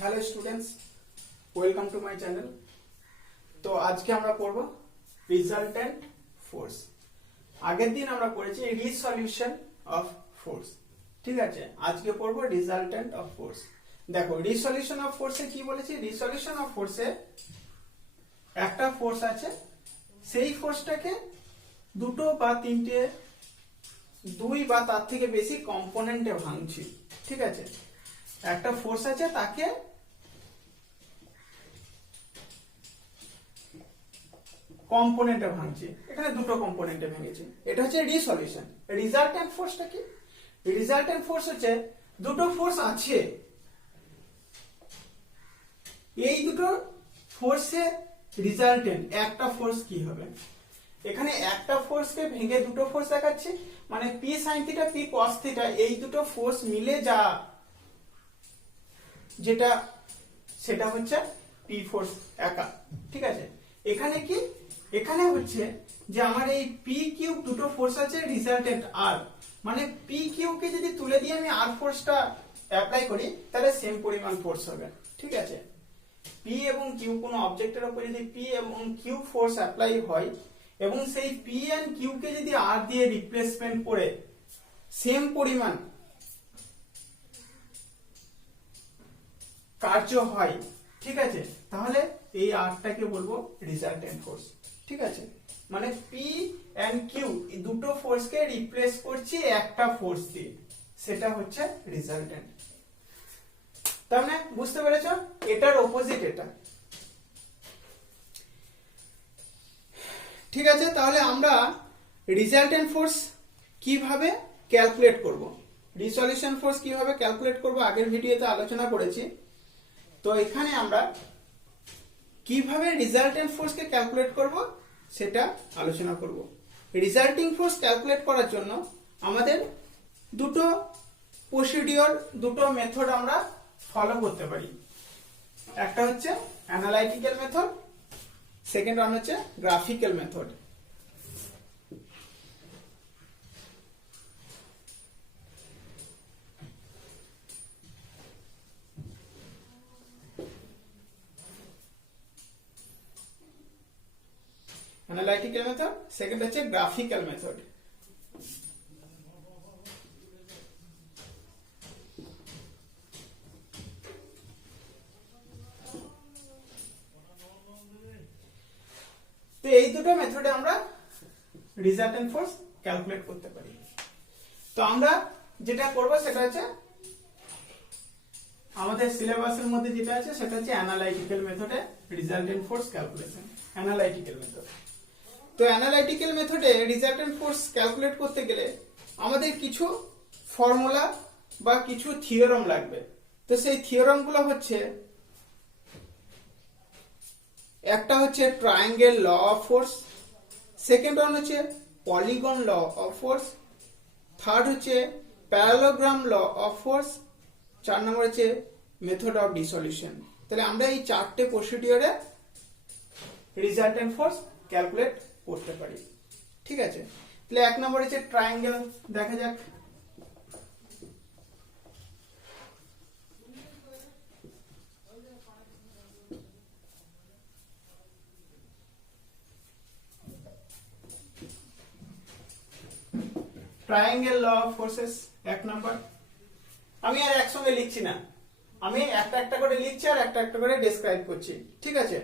Hello students, welcome to my channel. তো আজকে আমরা পড়ব রিজাল্ট্যান্ট ফোর্স। আগের দিন আমরা পড়েছি রিসলিউশন অফ ফোর্স, ঠিক আছে। আজকে পড়ব রিজাল্ট্যান্ট অফ ফোর্স। দেখো রিসলিউশন অফ ফোর্সে কি বলেছি। রিসলিউশন অফ ফোর্সে একটা ফোর্স আছে, সেই ফোর্সটাকে দুটো বা তিনটে, দুই বা তার থেকে বেশি কম্পোনেন্টে ভাঙছি, ঠিক আছে। একটা ফোর্স আছে, তাকে কম্পোনেন্টে ভাঙছি, এখানে দুটো কম্পোনেন্টে ভেঙেছি, এটা হচ্ছে রিসলিউশন। রিজাল্ট্যান্ট ফোর্সটা কি? রিজাল্ট্যান্ট ফোর্স হচ্ছে দুটো ফোর্স আছে, এই দুটো ফোর্সের রিজাল্ট্যান্ট একটা ফোর্স কি হবে। এখানে একটা ফোর্সকে ভেঙে দুটো ফোর্স দেখাচ্ছি, মানে P sine theta P cos theta, এই দুটো ফোর্স মিলে যা যেটা সেটা হচ্ছে পি ফোর্স একা, ঠিক আছে। এখানে কি, এখানে হচ্ছে যে আমার এই পি কিউব দুটো ফোর্স আছে, রিজাল্টেন্ট আর, মানে পি কিউ কে যদি তুলে দিয়ে আমি আর ফোর্সটা অ্যাপ্লাই করি তাহলে সেম পরিমাণ ফোর্স হবে, ঠিক আছে। পি এবং কিউ কোনো অবজেক্টের উপর যদি পি এবং কিউ ফোর্স অ্যাপ্লাই হয় এবং সেই পি এন্ড কিউ কে যদি আর দিয়ে রিপ্লেসমেন্ট করে সেম পরিমাণ কার্য হয়, ঠিক আছে, তাহলে এই আরটাকে বলবো রিজাল্ট্যান্ট ফোর্স, ঠিক আছে। মানে পি এন্ড কিউ দুটো ফোর্সকে রিপ্লেস করছি একটা ফোর্স দিয়ে, সেটা হচ্ছে রিজাল্ট্যান্ট। তার মানে বুঝতে পেরেছো, এটার অপোজিট এটা, ঠিক আছে। তাহলে আমরা রিজাল্ট্যান্ট ফোর্স কিভাবে ক্যালকুলেট করব, রিসলিউশন ফোর্স কিভাবে ক্যালকুলেট করব আগের ভিডিওতে আলোচনা করেছি। তো এখানে আমরা কিভাবে রিজাল্ট্যান্ট ফোর্সকে ক্যালকুলেট করব সেটা আলোচনা করব। রিজাল্টিং ফোর্স ক্যালকুলেট করার জন্য আমাদের দুটো প্রসিডিওর, দুটো মেথড আমরা ফলো করতে পারি। একটা হচ্ছে অ্যানালাইটিক্যাল মেথড, সেকেন্ড ওয়ান হচ্ছে graphical method. Analytical method, second হচ্ছে গ্রাফিক্যাল মেথড। তো এই দুটো মেথডে আমরা রিজাল্ট্যান্ট ফোর্স ক্যালকুলেট করতে পারি। তো আমরা যেটা করব সেটা হচ্ছে আমাদের সিলেবাসের মধ্যে যেটা আছে সেটা হচ্ছে অ্যানালাইটিক্যাল মেথডে রিজাল্ট্যান্ট ফোর্স ক্যালকুলেশন, অ্যানালাইটিক্যাল মেথড। তো অ্যানালাইটিক্যাল মেথডে রিজাল্ট্যান্ট ফোর্স ক্যালকুলেট করতে গেলে আমাদের কিছু ফর্মুলা বা কিছু থিওরাম লাগবে। তো সেই থিওরাম গুলো হচ্ছে, একটা হচ্ছে triangle law of force, second one হচ্ছে polygon law of force, third হচ্ছে প্যারালোগ্রাম ল অফ ফোর্স, 4 নম্বর হচ্ছে মেথড অফ ডিসলিউশন। তাহলে আমরা এই চারটে প্রসিডিওরে রিজাল্ট্যান্ট ফোর্স ক্যালকুলেট করতে পারি, ঠিক আছে। তাহলে 1 নম্বর হচ্ছে ট্রায়াঙ্গেল, দেখা যাক। ট্রায়াঙ্গেল ল অফ ফোর্সেস 1 নম্বর। আমি আর একসঙ্গে লিখছি না, আমি একটা একটা করে লিখছি আর একটা একটা করে ডেসক্রাইব করছি, ঠিক আছে।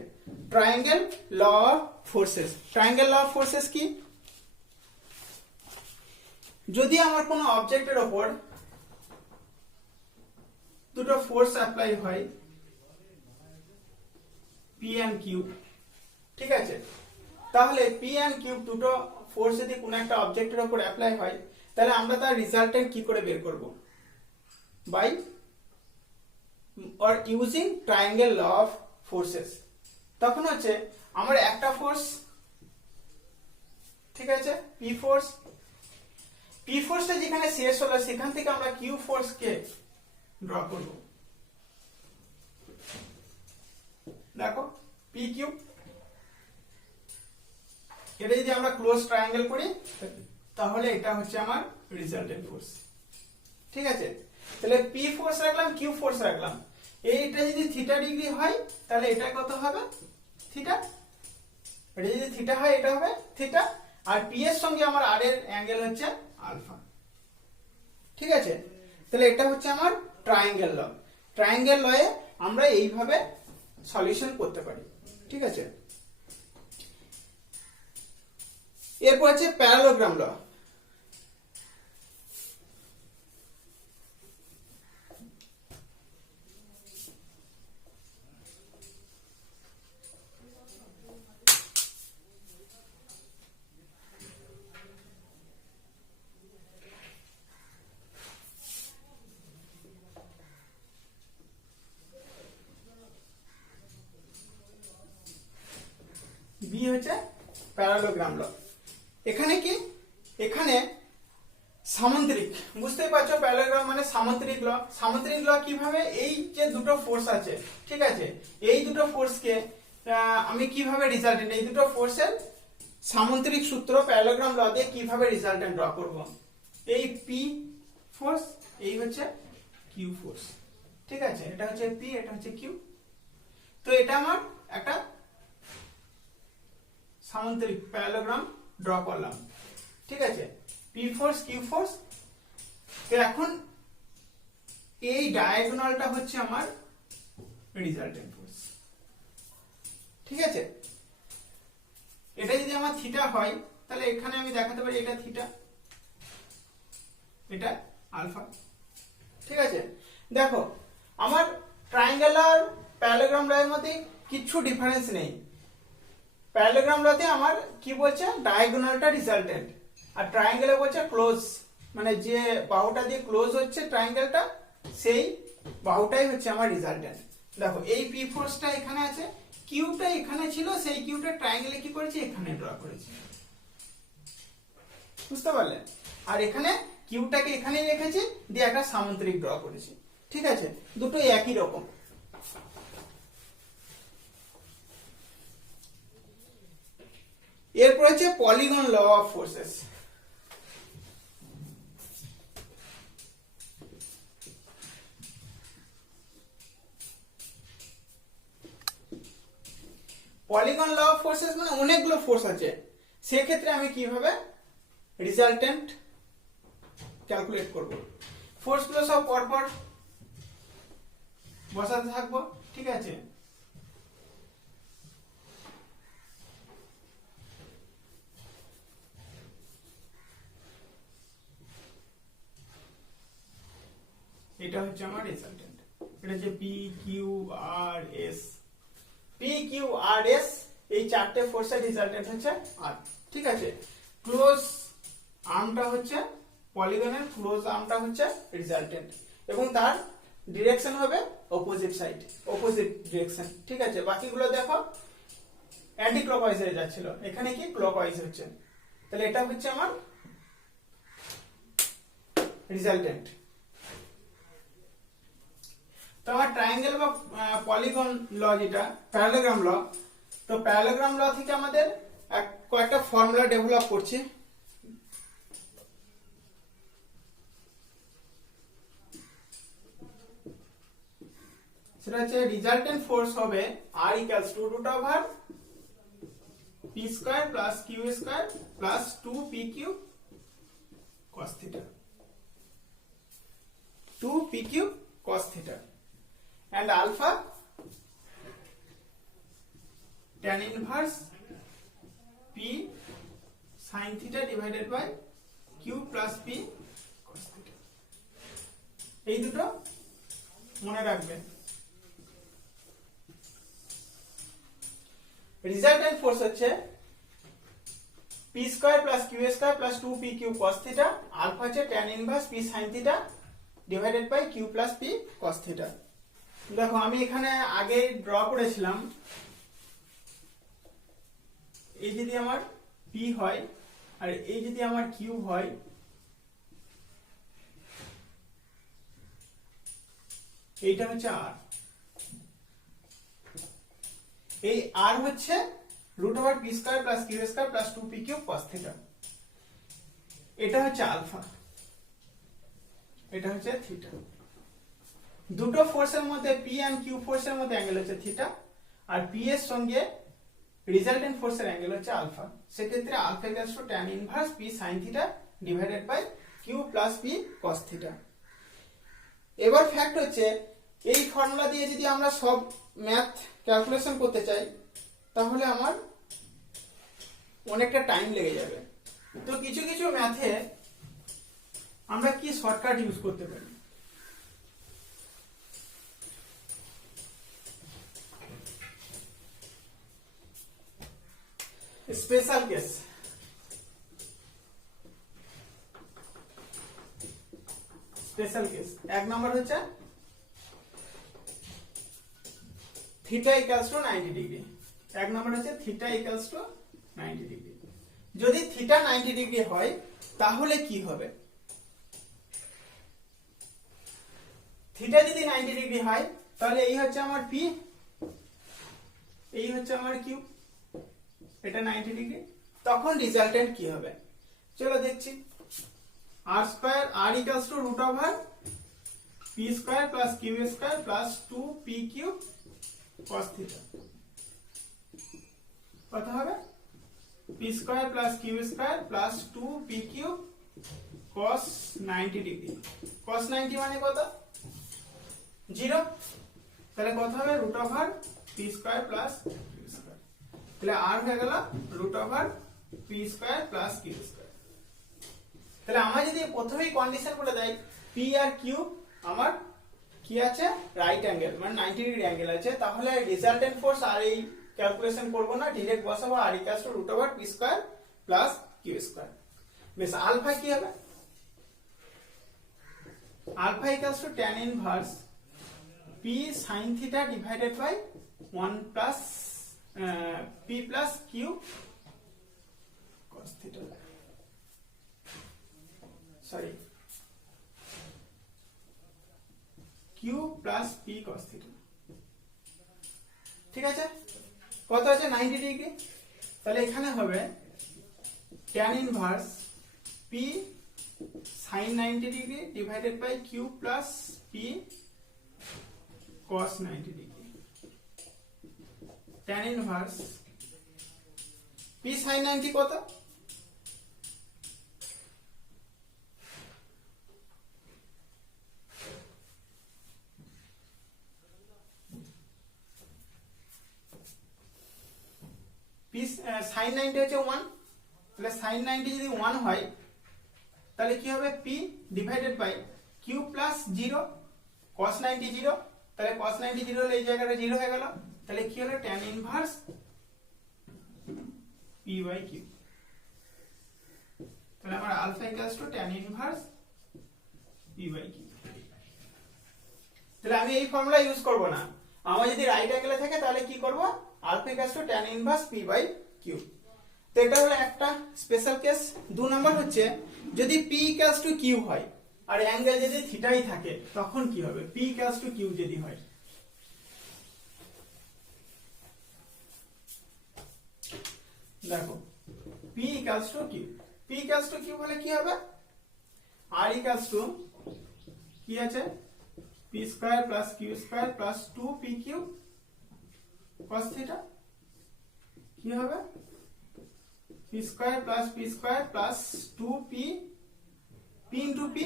Triangle law of forces. Triangle law of forces কি? যদি আমার কোনো অবজেক্টের ওপর দুটো ফোর্স অ্যাপ্লাই হয় পি এন্ড কিউ, ঠিক আছে, তাহলে পি এন্ড কিউ দুটো ফোর্স যদি কোনো একটা অবজেক্টের ওপর অ্যাপ্লাই হয় তাহলে আমরা তার রিজাল্ট্যান্ট কি করে বের করব? By or using triangle law of forces। তখন হচ্ছে আমার একটা ফোর্স, ঠিক আছে, পি ফোর্স, পি ফোর্সটা যেখানে শেষ হলো সেখান থেকে আমরা কিউ ফোর্স কে ড্র করব। দেখো পি কিউ, এটা যদি আমরা ক্লোজ ট্রায়াঙ্গেল করি তাহলে এটা হচ্ছে আমার রিজাল্টেন্ট ফোর্স, ঠিক আছে। তাহলে পি ফোর্স রাখলাম, কিউ ফোর্স রাখলাম, এইটা যদি থিটা ডিগ্রি হয় তাহলে এটা কত হবে থিটা, এটা যদি থিটা হয় এটা হবে থিটা, আর পি এর সঙ্গে আমার আর এর অ্যাঙ্গেল হচ্ছে আলফা। ঠিক আছে, তাহলে এটা হচ্ছে আমার ট্রায়াঙ্গেল ল। ট্রায়াঙ্গেল লয়ে আমরা এইভাবে সলিউশন করতে পারি। ঠিক আছে, এরপর হচ্ছে প্যারালোগ্রাম ল। বি হচ্ছে প্যারালোগ্রাম ল। এখানে কি, এখানে সামান্তরিক, বুঝতেই পারছো প্যারালোগ্রাম মানে সামান্তরিক ল। সামান্তরিক ল কিভাবে, এই যে দুটো ফোর্স আছে, ঠিক আছে, এই দুটো ফোর্সকে আমি কিভাবে রিজাল্টেন্ট, এই দুটো ফোর্সের সামান্তরিক সূত্র প্যারালোগ্রাম ল দিয়ে কিভাবে রিজাল্টেন্ট ড্র করব। এই পি ফোর্স, এই হচ্ছে কিউ ফোর্স। ঠিক আছে, এটা হচ্ছে পি, এটা হচ্ছে কিউ। তো এটা আমার একটা সামান্তরিক প্যারালোগ্রাম ড্র করলাম। ঠিক আছে, পি ফোর্স কিউ ফোর্স। তো এখন এই ডায়াগোনালটা হচ্ছে আমার রিজাল্টেন্ট ফোর্স। ঠিক আছে, এটা যদি আমার থিটা হয় তাহলে এখানে আমি দেখাতে পারি এটা থিটা, এটা আলফা। ঠিক আছে, দেখো আমার ট্রায়াঙ্গেল আর প্যারালোগ্রাম লয়ের মধ্যে কিছু ডিফারেন্স নেই। প্যারালোগ্রাম লতে আমার কি বলছে, ডায়াগোনালটা রিজাল্টেন্ট, আর ট্রায়াঙ্গেলে বলছে ক্লোজ, মানে যে বাহুটা দিয়ে ক্লোজ হচ্ছে ট্রায়াঙ্গেলটা, সেই বাহুটাই হচ্ছে আমার রিজাল্টেন্ট। দেখো এই পি ফোর্সটা এখানে আছে, কিউটা এখানে ছিল, সেই কিউটা ট্রায়াঙ্গেলে কি করেছি, এখানে ড্র করেছি। বুঝতে পারলে? আর এখানে কিউটাকে এখানে রেখেছি, দিয়ে একটা সামান্তরিক ড্র করেছি। ঠিক আছে, দুটো একই রকম। এরপর হচ্ছে polygon law of forces. Polygon law of forces মানে অনেকগুলো ফোর্স আছে, সেক্ষেত্রে আমি কিভাবে রিজাল্টেন্ট ক্যালকুলেট করব। ফোর্সগুলো সব পরপর বসাতে থাকবো। ঠিক আছে, এটা হচ্ছে আমার রেজাল্টেন্ট, এটা হচ্ছে P Q R S. P Q R S এই চারটে ফোর্সের রেজাল্টেন্ট হচ্ছে আর। ঠিক আছে, ক্লোজ আর্মটা হচ্ছে পলিগনের ক্লোজ আর্মটা হচ্ছে রেজাল্টেন্ট, এবং তার ডিরেকশন হবে অপোজিট সাইড, অপোজিট ডিরেকশন। ঠিক আছে, বাকিগুলো দেখো অ্যান্টি ক্লকওয়াইজ হয়ে যাচ্ছিল, এখানে কি ক্লকওয়াইজ হচ্ছে, তাহলে এটা হচ্ছে আমার রেজাল্টেন্ট। তো আমার ট্রায়াঙ্গেল বা পলিগন ল যেটা প্যারালোগ্রাম ল, তো প্যারালোগ্রাম ল থেকে আমাদের কয়েকটা ফর্মুলা ডেভেলপ করছি। সেটা হচ্ছে রিজাল্টেন্ট ফোর্স হবে R equals to root over p square plus q square plus 2pq cos theta, 2pq cos theta, and alpha tan inverse p sin theta divided by q plus p cos theta। এই দুটো মনে রাখবেন। Resultant force হচ্ছে p square plus q square plus 2pq cos theta, alpha হচ্ছে tan inverse p sin theta divided by q plus p cos theta. দেখো আমি এখানে আগে ড্র করেছিলাম, এই যদি আমার p হয় আর এই যদি আমার q হয়, এইটা হচ্ছে r, এই r হচ্ছে root over p square plus q square plus 2pq cos theta, এটা হচ্ছে আলফা, এটা হচ্ছে থিটা। দুটো ফোর্সের মধ্যে পি এন্ড কিউ ফোর্সের মধ্যে অ্যাঙ্গেল হচ্ছে থিটা, আর পি এর সঙ্গে রিজাল্টেন্ট ফোর্সের অ্যাঙ্গেল হচ্ছে আলফা। সেক্ষেত্রে alpha equals to tan inverse P sin theta divided by Q plus P cos theta. এবার ফ্যাক্ট হচ্ছে এই ফর্মুলা দিয়ে যদি আমরা সব ম্যাথ ক্যালকুলেশন করতে চাই তাহলে আমার অনেকটা টাইম লেগে যাবে। তো কিছু কিছু ম্যাথে আমরা কি শর্টকাট ইউজ করতে পারি। স্পেশাল কেস, স্পেশাল কেস এক নম্বর হচ্ছে থিটা ইকুয়ালস টু 90 ডিগ্রি। এক নম্বর হচ্ছে থিটা ইকুয়ালস টু 90 ডিগ্রি। যদি থিটা 90 ডিগ্রি হয় তাহলে কি হবে? থিটা যদি 90 ডিগ্রি হয় তাহলে এই হচ্ছে আমার পি, এই হচ্ছে আমার কিউ, এটা 90 ডিগ্রি। তখন রিজাল্টেন্ট কি হবে চলো দেখছি। R square R equals to root over P square plus Q square plus 2 P Q cos theta. কত হবে? P square plus Q square plus 2 P Q cos 90 degree. cos 90 মানে কত? 0। তাহলে কত হবে? Root over P square plus Q square. তাহলে R হয়ে গেল root over P square plus Q square. তাহলে আমরা যদি প্রথমেই কন্ডিশন বলে দেই পি আর কিউ আমার কি আছে? রাইট অ্যাঙ্গেল, মানে 90 ডিগ্রি অ্যাঙ্গেল আছে, তাহলে রিজাল্টেন্ট ফোর্স আর এই ক্যালকুলেশন করব না, ডাইরেক্ট বসাবো R equals to root over P square plus Q square. বেশ, আলফা কি হবে? Alpha equals to tan inverse P sin theta divided by 1 plus P plus Q cos theta. Sorry, Q plus P cos theta. ঠিক আছে, কত আছে? 90 degree. তাহলে এখানে হবে tan inverse P sin 90 degree divided by Q plus P cos 90 degree. tan inverse P sin 90 কত? sin 90 হচ্ছে 1, তাহলে sin 90 যদি 1 হয় তাহলে কি হবে? p divided by q plus 0 cos 90 0, তাহলে cos 90 0 হলে এই জায়গাটা 0 হয়ে গেল, তাহলে কি হলো? tan inverse p by q। তাহলে আমার alpha equals to tan inverse p by q। তাহলে আমি এই ফর্মুলা ইউজ করব না। আমার যদি রাইট অ্যাঙ্গেলে থাকে তাহলে কি করব? Alpha equals to tan inverse p by q। তো এটা হলো একটা স্পেশাল কেস। 2 নাম্বার হচ্ছে যদি p ইকুয়ালস টু q হয় আর অ্যাঙ্গেল যদি থিটাই থাকে তখন কি হবে? p ইকুয়ালস টু q যদি হয়, দেখো p equals to q, p equals to q হলে কি হবে? r ইকুয়ালস টু কি আছে? p square plus q square plus 2pq cos theta. কি হবে? p square plus p square plus 2p p into p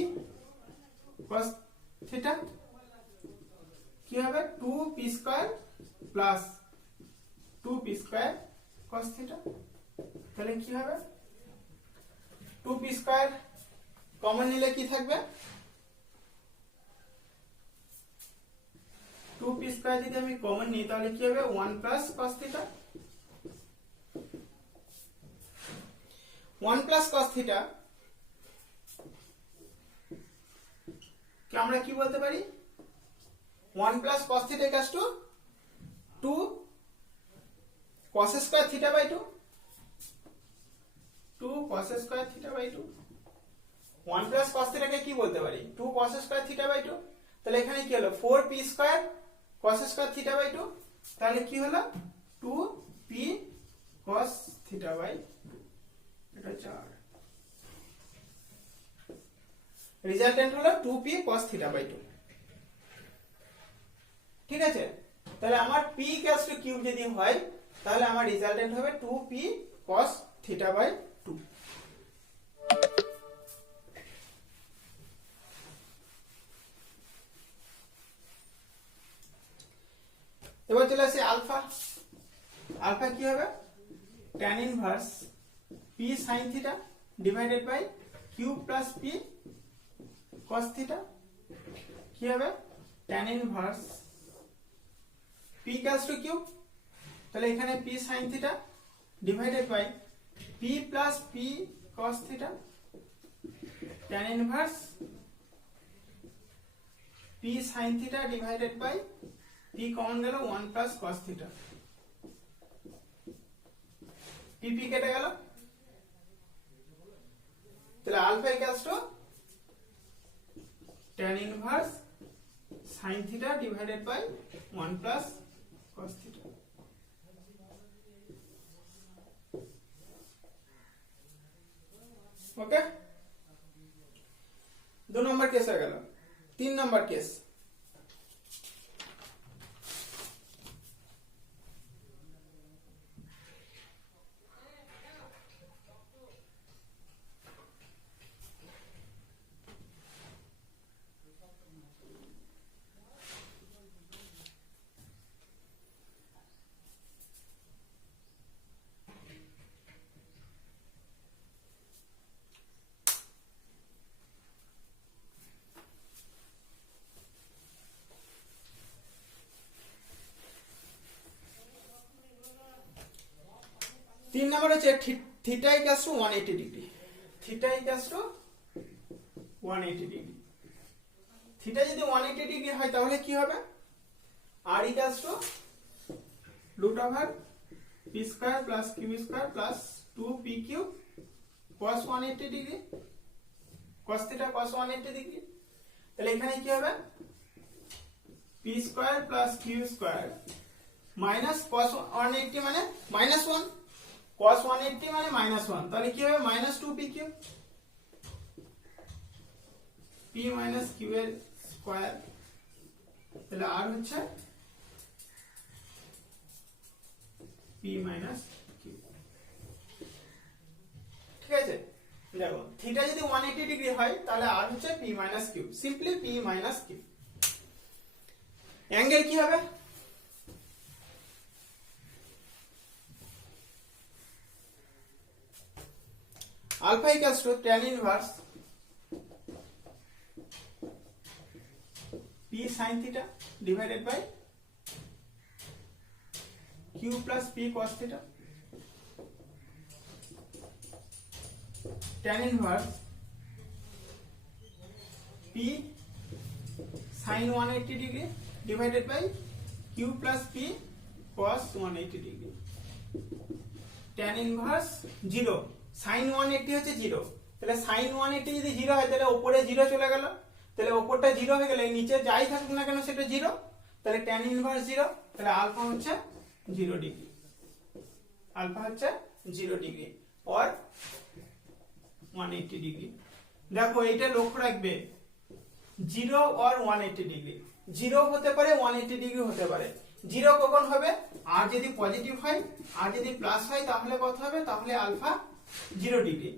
cos theta. কি হবে? 2p square plus 2p square cos theta. তাহলে কি হবে? 2p square common নিলে কি থাকবে? 2p স্কয়ার যদি আমি কমন নিই তাহলে কি হবে? 1 plus cos theta. 1 plus cos theta কে আমরা কি বলতে পারি? 1 plus cos theta equals to 2 cos square theta by 2, 2 cos square theta by 2। 1 plus cos থিটাকে কি বলতে পারি? 2 cos স্কয়ার থিটা বাই 2। তাহলে এখানে কি হলো? 4p square cos square theta by 2। তাহলে কি হলো? 2p cos theta by 2। এটা 4। রিজাল্টেন্ট হলো 2p cos থিটা বাই 2। ঠিক আছে, তাহলে আমার p ইকুয়ালস টু কিউব যদি হয় তাহলে আমার রেজাল্টেন্ট হবে 2p cos থিটা বাই 2। এবার চলে আসে আলফা। আলফা কি হবে? tan inverse p sin theta divided by cube plus p cos theta. কি হবে? tan inverse p equals to cube, তাহলে এখানে p sin theta divided by p plus p cos theta. tan inverse p sin theta divided by p common গেল 1 plus cos theta. p p কেটে গেল, তাহলে alpha equals to tan inverse sin theta divided by 1 plus cos theta. Okay, 2 number case হয়ে গেল। 3 number কেস। তিন number হচ্ছে theta equals to 180 degree. Theta equals to 180 degree. Theta যদি 180 degree হয় তাহলে কি হবে? r equals to root over p square plus q square plus 2pq cos 180 degree cos theta cos 180 degree. তাহলে এখানে কি হবে? p square plus q square minus cos 180 মানে মাইনাস 1, cos 180 মানে মাইনাস 1, তাহলে কি হবে? Minus 2pq, p minus q এর স্কয়ার, তাহলে r হচ্ছে p মাইনাস q। ঠিক আছে, দেখো থিটা যদি 180 ডিগ্রি হয় তাহলে r হচ্ছে p minus q, simply p minus q। Angle কি হবে? Alpha equals to tan inverse p sin theta divided by q plus p cos theta. tan inverse p sin 180 degree divided by q plus p cos 180 degree. tan inverse 0, sin 180 হচ্ছে 0, তাহলে sin 180 যদি 0 হয় তাহলে উপরে 0 চলে গেল, তাহলে উপরটা 0 হয়ে গেলে নিচে যাই থাকুক না কেন সেটা 0, তাহলে tan ইনভার্স 0, তাহলে আলফা হচ্ছে 0 ডিগ্রি। আলফা হচ্ছে 0 ডিগ্রি অর 180 ডিগ্রি। দেখো এটা লক্ষ্য রাখবে, 0 অর 180 ডিগ্রি, 0 হতে পারে 180 ডিগ্রি হতে পারে। 0 কখন হবে? আর যদি পজিটিভ হয়, আর যদি প্লাস হয় তাহলে কত হবে? তাহলে আলফা 0 ডিগ্রি।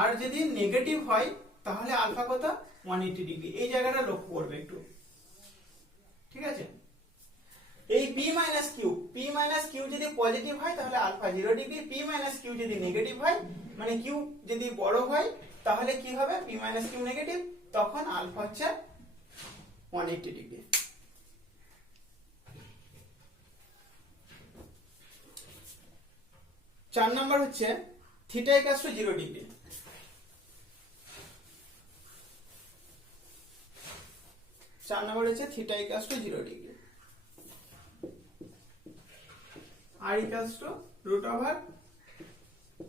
আর যদি নেগেটিভ হয় তাহলে আলফা কত? 180 ডিগ্রি। এই জায়গাটা লক্ষ্য করবে একটু, ঠিক আছে? এই p মাইনাস কিউ যদি পজিটিভ হয় তাহলে alpha 0 degree, p minus q যদি নেগেটিভ হয় মানে কিউ যদি বড় হয় তাহলে কি হবে? p মাইনাস কিউ নেগেটিভ, তখন আলফা হচ্ছে 180 ডিগ্রি। চার নাম্বার হচ্ছে থিটা ইকুয়ালস টু 0 ডিগ্রি। চার নাম্বার হচ্ছে theta equals to 0 degree. r equals to root over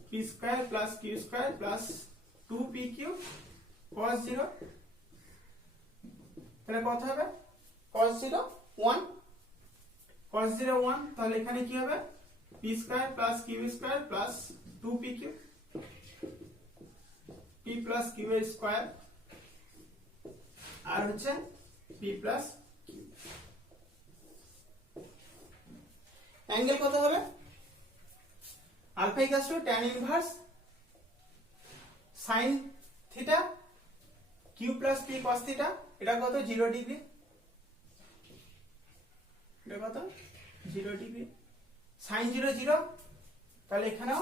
p square plus q square plus 2pq cos 0, তাহলে কত হবে? cos 0 1, cos 0 1, তাহলে এখানে কি হবে? p square plus q square plus 2pq, p plus q square আর হচ্ছে p plus q। Angle কত হবে alpha equals to tan inverse sin theta q plus P cos theta, এটা কত 0 ডিগ্রি, এটা কত 0 ডিগ্রি, sin 0 0, তাহলে এখানেও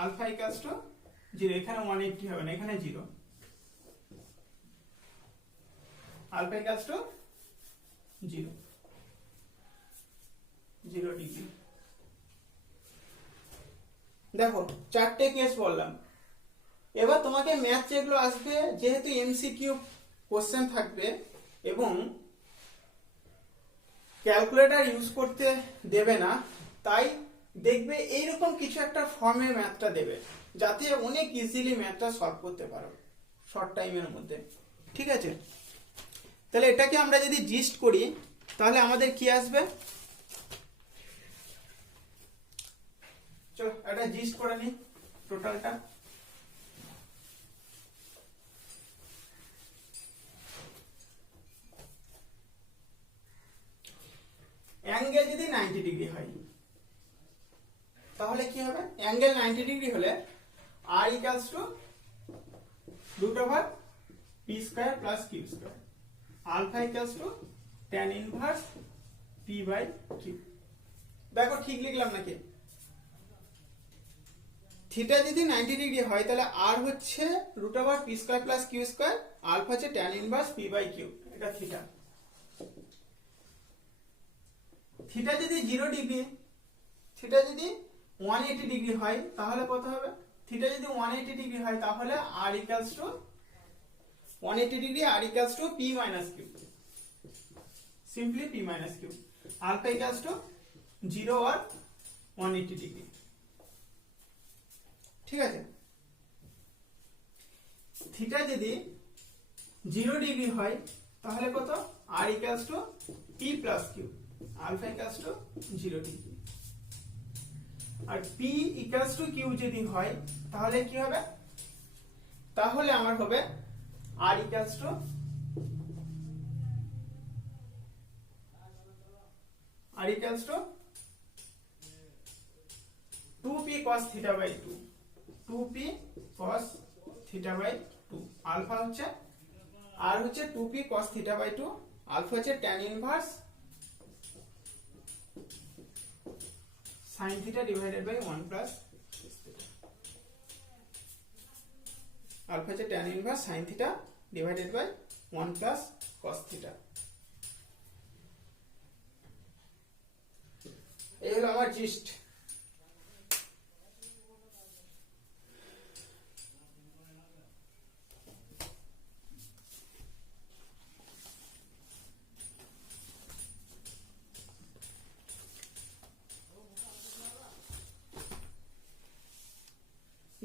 আলফা ইকুয়ালস টু 0, এখানে 180 হবে না, এখানে 0, আলফা ইকুয়ালস টু 0 0 ডিগ্রি। দেখো চারটে কেস বললাম। এবার তোমাকে ম্যাথ যেগুলো আসবে, যেহেতু এমসিকিউ কোশ্চেন থাকবে এবং ক্যালকুলেটর ইউজ করতে দেবে না, তাই দেখবে এইরকম কিছু একটা ফর্মে ম্যাথটা দেবে, যাতে অনেক ইজিলি ম্যাথটা সলভ করতে পারো শর্ট টাইমের মধ্যে। ঠিক আছে, তাহলে এটাকে আমরা যদি জিস্ট করি তাহলে আমাদের কি আসবে, চলো এটা জিস্ট করে নি টোটালটা। অ্যাঙ্গেল যদি 90 ডিগ্রি হয় তাহলে কি হবে, অ্যাঙ্গেল 90 ডিগ্রি হলে r equals to √p square plus q square, alpha equals to tan inverse p by q। দেখো ঠিক লিখলাম নাকি? থিটা যদি 90 ডিগ্রি হয় তাহলে r হচ্ছে √p square plus q square, alpha হচ্ছে tan inverse p by q, এটা থিটা। থিটা যদি 0 ডিগ্রি, থিটা যদি 180 ডিগ্রি হয় তাহলে কত হবে, থিটা যদি 180 ডিগ্রি হয় তাহলে r equals to 180 degree, r equals to p minus q, simply p minus q, alpha equals to 0 আর 180 ডিগ্রি। ঠিক আছে, থিটা যদি 0 ডিগ্রি হয় তাহলে কত, r equals to p plus q, alpha equals to 0 degree. আর p ইকুয়ালস টু q যদি হয় তাহলে কি হবে, তাহলে আমার হবে r equals to 2p cos theta by 2, 2p cos theta by 2, alpha হচ্ছে r হচ্ছে 2p cos theta by 2, alpha হচ্ছে tan inverse sin theta divided by 1 plus theta, alpha হচ্ছে tan inverse sin theta divided by 1 plus cos theta. এই হলো আমার gist.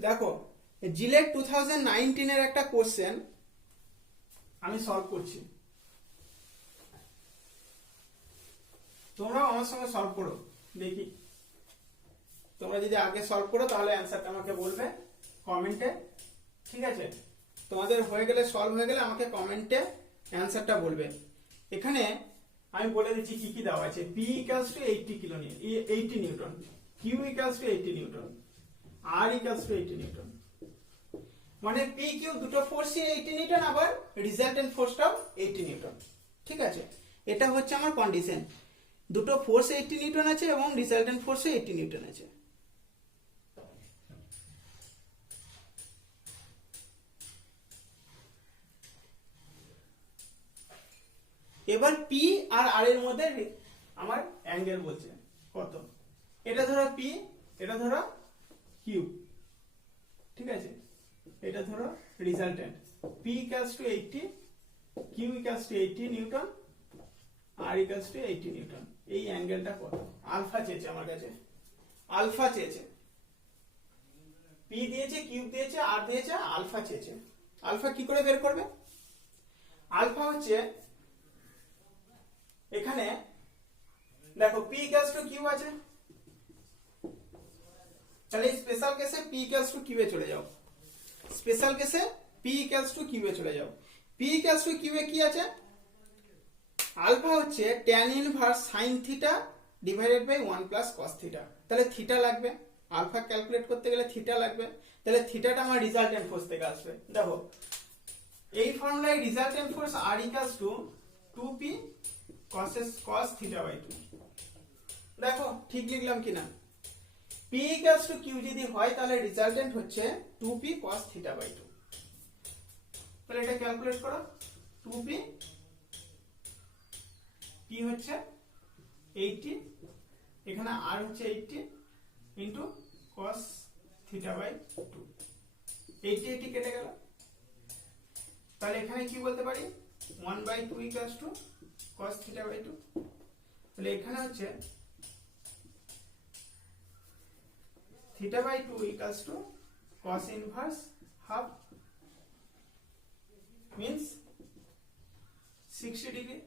দেখো JELET 2019 এর একটা কোশ্চেন আমি সলভ করছি, তোমরাও আমার সঙ্গে সলভ করো দেখি। তোমরা যদি আগে সলভ করো তাহলে অ্যান্সারটা আমাকে বলবে কমেন্টে। ঠিক আছে, তোমাদের হয়ে গেলে, সলভ হয়ে গেলে আমাকে কমেন্টে অ্যান্সারটা বলবে। এখানে আমি বলে দিচ্ছি কি কি দেওয়া আছে। p equals two 80 Newton, q equals to 80 Newton, r equals two 80 Newton. মানে p q দুটো ফোর্সই 80 নিউটন, আবার রিজাল্টেন্ট ফোর্সটাও 80 নিউটন। ঠিক আছে, এটা হচ্ছে আমার কন্ডিশন, দুটো ফোর্স 80 নিউটন আছে এবং রিজাল্টেন্ট ফোর্সও 80 নিউটন আছে। এবার p আর r এর মধ্যে আমার অ্যাঙ্গেল বলছে কত, এটা ধরো p, এটা ধরো q। ঠিক আছে, এটা ধরো রিজাল্টেন্ট, p equals two 80, q equals to 80 Newton, r equals two 80 Newton. এই অ্যাঙ্গেলটা কত, আলফা চেয়েছে আমার কাছে, আলফা চেয়েছে, p দিয়েছে, q দিয়েছে, r দিয়েছে, আলফা চেয়েছে। আলফা কি করে বের করবে, আলফা হচ্ছে এখানে দেখো p ইকুয়ালস টু q আছে, তাহলে স্পেশাল কেসে p ইকুয়ালস টু q এ চলে যাও, স্পেশাল কেসে p ইকুয়ালস টু q এ চলে যাও। p ইকুয়ালস টু q এ কি আছে, আলফা হচ্ছে tan inverse sin theta divided by 1 plus cos theta. তাহলে থিটা লাগবে, আলফা ক্যালকুলেট করতে গেলে থিটা লাগবে। তাহলে থিটাটা আমার রিজাল্টেন্ট ফোর্স থেকে আসবে। দেখো এই ফর্মুলায় resultant force R equals to 2p cos theta by 2। দেখো ঠিক লিখলাম কিনা। p ইকুয়ালস টু q যদি হয় তাহলে রিজাল্টেন্ট হচ্ছে 2p cos থিটা বাই 2। তাহলে এটা ক্যালকুলেট করো। 2p p হচ্ছে 80, এখানে r হচ্ছে 80 ইনটু cos থিটা বাই 2। 80 80 কেটে গেল। তাহলে এখানে কি বলতে পারি 1/2 equals to cos theta by 2। তাহলে এখানে হচ্ছে theta by 2 equals to cos inverse half means 60 degree.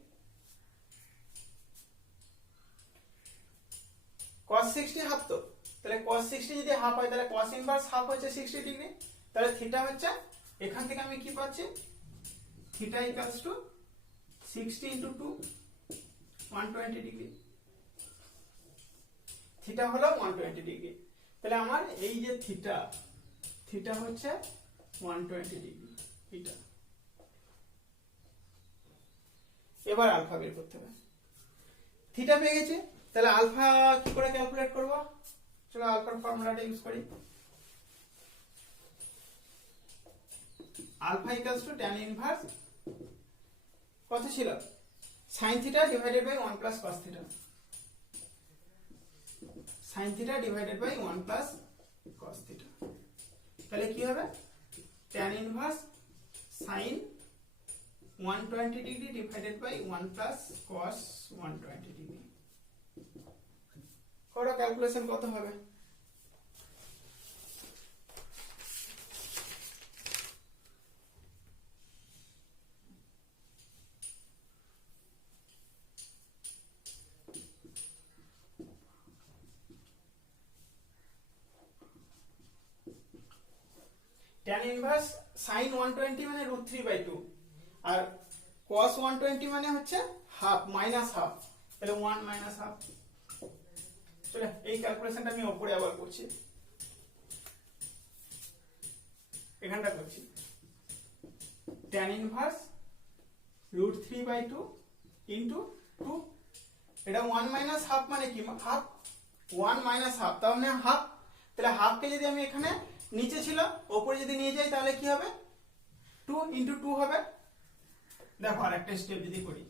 cos 60 half, তো তাহলে cos 60 যদি হাফ হয় তাহলে cos ইনভার্স হাফ হচ্ছে 60 ডিগ্রি। তাহলে থিটা হচ্ছে, এখান থেকে আমি কি পাচ্ছি, theta equals two 60 into 2 120 degree. Theta হলো 120 ডিগ্রি। তাহলে আমার এই যে থিটা হচ্ছে 120 ডিগ্রি এটা। এবার আলফা বের করতে হবে। থিটা পেয়ে গেছে, তাহলে আলফা কি করে ক্যালকুলেট করব? চলো আলফার ফর্মুলাটা ইউজ করি। Alpha equals to tan inverse কত ছিল, sin theta divided by 1 plus cos theta. sin theta divided by 1 plus cos theta. তাহলে কি হবে tan inverse sin 120 degree divided by 1 plus cos 120 degree. করো ক্যালকুলেশন কত হবে? tan ইনভার্স sin 120 মানে √3/2 আর cos 120 মানে হচ্ছে হাফ মাইনাস হাফ, তাহলে 1 মাইনাস হাফ। চলো এই ক্যালকুলেশনটা আমি উপরে আবার করছি, এখানটা করছি। tan ইনভার্স √3/2 ইনটু 2, এটা 1 মাইনাস হাফ মানে কি, হাফ 1 মাইনাস হাফ তার মানে হাফ। তাহলে হাফকে যদি আমি এখানে নিচে ছিল উপরে যদি নিয়ে যাই তাহলে কি হবে 2 ইনটু 2 হবে। দেখো আরেকটা স্টেপ যদি করি,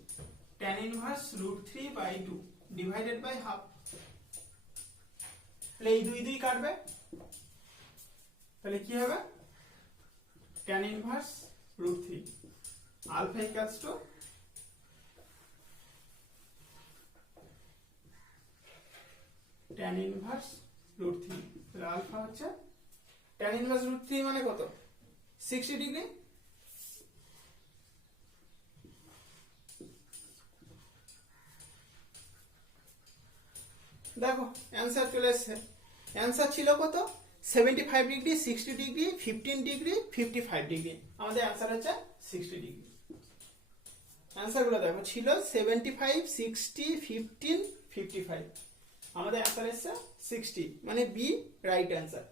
tan inverse √3/2 divided by half, তাহলে এই 2 2 কাটবে, তাহলে কি হবে tan inverse √3 alpha equals to tan inverse √3। তাহলে আলফা হচ্ছে tan ইনভার্স √3 মানে কত, 60 ডিগ্রি। দেখো অ্যানসার চলে এসেছে। অ্যানসার ছিল কত, 75 ডিগ্রি, 60 ডিগ্রি, 15 ডিগ্রি, 55 ডিগ্রি। আমাদের অ্যানসার হচ্ছে 60 ডিগ্রি। অ্যানসারগুলো দেখো ছিল 75, 60, 15, 55। আমাদের অ্যানসার এসেছে 60, মানে বি রাইট অ্যানসার।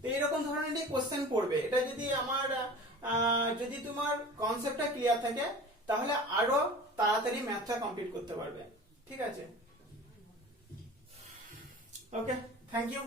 তো এরকম ধরনের কোশ্চেন পড়বে। এটা যদি আমার যদি তোমার কনসেপ্টটা ক্লিয়ার থাকে তাহলে আরো তাড়াতাড়ি ম্যাথটা কমপ্লিট করতে পারবে। ঠিক আছে, ওকে, থ্যাংক ইউ।